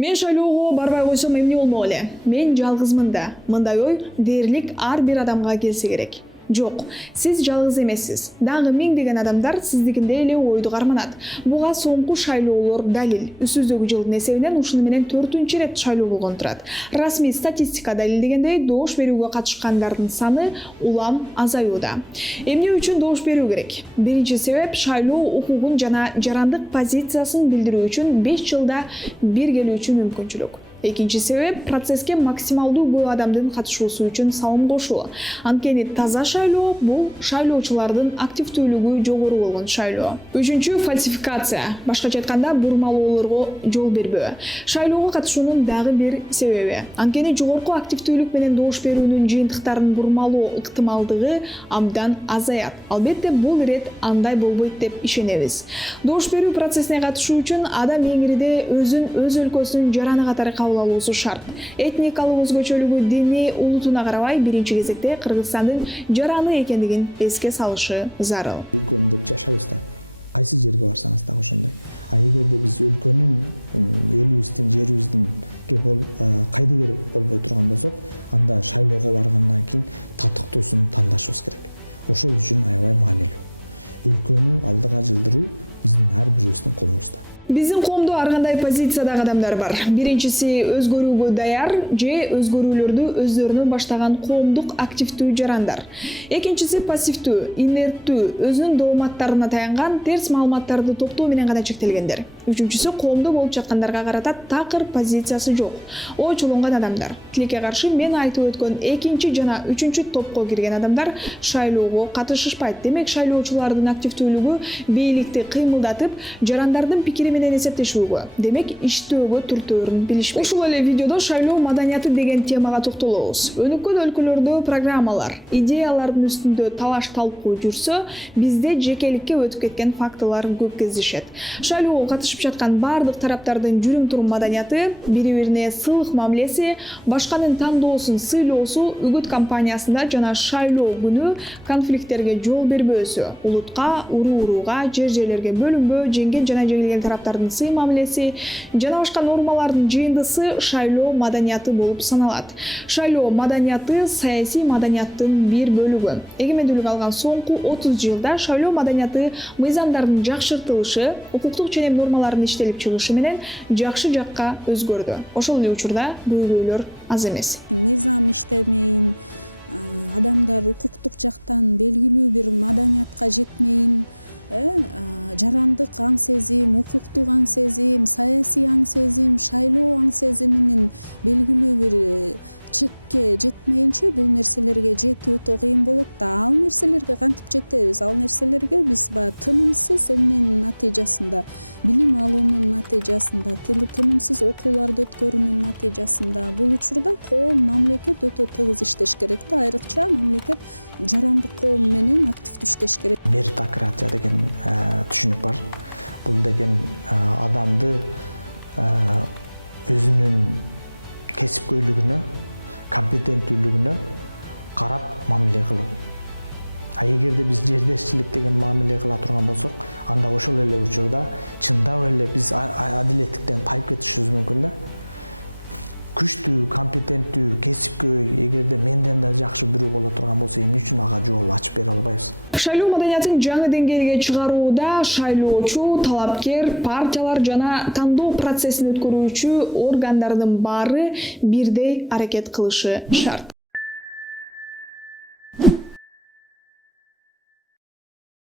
Мен шайлоого барбай койсом эмне болмок эле? Мен жалгызмын да. Мындай ой дээрлик ар бир адамга келсе керек. Жок, сиз жалгыз эмессиз. Дагы миңдеген адамдар сиздикиндей эле ойду карманат. Буга соңку шайлоолор далил. Үстүздөгү жылдын эсебинен ушуну менен 4-чү ирет шайлоо болгон турат. Расмий статистика далилдегендей, добуш берүүгө катышкандардын саны улам азаюуда. Эмне үчүн добуш берүү керек? Биринчи себеп шайлоо укугун жана жарандык позициясын билдирүү үчүн 5 жылда бир келүүчү мүмкүнчүлүк. Экинчи себеп процесске максималдуу көп адамдын катышуусу үчүн салым кошуу. Анткени таза шайлоо бул шайлоочулардын активдүүлүгү жогору болгон шайлоо. Үчүнчү фальсификация. Башкача айтканда бурмалоолорго жол бербөө. Шайлоого катышуунун дагы бир себеби. Анткени жогорку активдүүлүк менен добуш берүүнүн жыйынтыктарын бурмалоо ыктымалдыгы абдан азаят. Албетте бул ирет андай болбойт деп ишенебиз. Добуш берүү процессине катышуу үчүн адам эң ириде өзүн өз өлкөсүнүн жараны катары кабыл алуусу шарт. Этникалык өзгөчөлүгү, дини, улутуна карабай биринчи кезекте Кыргызстандын жараны экендигин эске салышы зарыл. Өлкөнү деп жашайбыз да. Кайсы жерге барсаңыз да ошондой. А эгерде биз өлкөнүн, элибиздин, жерибиздин кайдыгер болбой турган болсок, анда шайлоого баргандан кийин татыктуусун тандашыбыз керек. Ошол үчүн аябай маанилүү. Өлкөнү алдыга жылдыруу биздин ар бирибиздин колубузда. Биздин коомдо ар кандай позициядагы адамдар бар. Биринчиси өзгөрүүгө даяр же өзгөрүүлөрдү өздөрүнө баштаган коомдук активдүү жарандар. Экинчиси пассивдүү, инерттүү, өзүнүн дооматтарына таянган, терс маалыматтарды топтоо менен гана чектелгендер. Үчүнчүсү коомдо болуп жаткандарга карата такыр позициясы жок, ойчолонгон адамдар. Тилекке каршы мен айтып өткөн экинчи жана үчүнчү топко кирген адамдар шайлоого катышышпайт. Демек шайлоочулардын активдүүлүгү бийликти кыймылдатып, жарандардын пикири менен эсептешүүгө, демек иштөөгө түртөөрүн билишпейт. Ушул эле видеодо шайлоо маданияты деген темага токтолобуз. Өнүккөн өлкөлөрдө программалар, идеялардын үстүндө талаш-талкуу жүрсө, бизде жекеликке өтүп кеткен фактылар көп кездешет. Шайлоого катышып жаткан бардык тараптардын жүрүм-турум маданияты, бири-бирине сыйлык мамилеси, башканын тандоосун сыйлоосу, үгүт кампаниясында жана шайлоо күнү конфликттерге жол бербөөсү, улутка, уруу-урууга, жер-жерлерге бөлүнбөө, жеңген жана жеңилген тараптардын сый мамилеси жана башка нормалардын жыйындысы шайлоо маданияты болуп саналат. Шайлоо маданияты саясий маданияттын бир бөлүгү. Эгемендүүлүк алган соңку 30 жылда шайлоо маданияты мыйзамдардын жакшыртылышы, укуктук ченем нормаларынын иштелип чыгышы менен жакшы жакка өзгөрдү. Ошол эле учурда көйгөйлөр аз эмес. Мыйзам иштемейин, адамдар укуктук жактан белгилүү бир маданиятка жетмейин, жарандык аң сезим, укуктук аң сезим, саясий аң сезим, шайлоо аң сезиминин белгилүү бир чекке жетмейинче бул нерселерге жетүү өтө кыйын болот да. Ал нерселерге кантип жетебиз? Ал нерселерге биз тынымсыз эмненин натыйжасында, билим алуунун натыйжасында, тынымсыз окууларды өткөрүүнүн натыйжасында бул учурда коом, мамлекет өтө тыгыз иштеш керек да. Айрыкча мамлекет жарандык коом менен активдүү иштеш керек. Меритократия деген түшүнүк бар. Бул деген адамды өзүнүн кесипкөйлүгүнө, компетенттүүлүгүнө карап мамиле кылуу. А эгерде биз жердешчилик деген мамиле кыла турган болсок, анда ошол эле учурда чындап эле биз адилеттиктен тайып кетишибиз мүмкүн да. Күчтүү, компетенттүү, кесипкөй, эгерде менден да жакшы бирөө боло турган болсо, эмне үчүн ага жол ачып бере албайбыз? Шайлоо маданиятын жаңы деңгээлге чыгарууда шайлоочу, талапкер, партиялар жана тандоо процессин өткөрүүчү органдардын баары бирдей аракет кылышы шарт.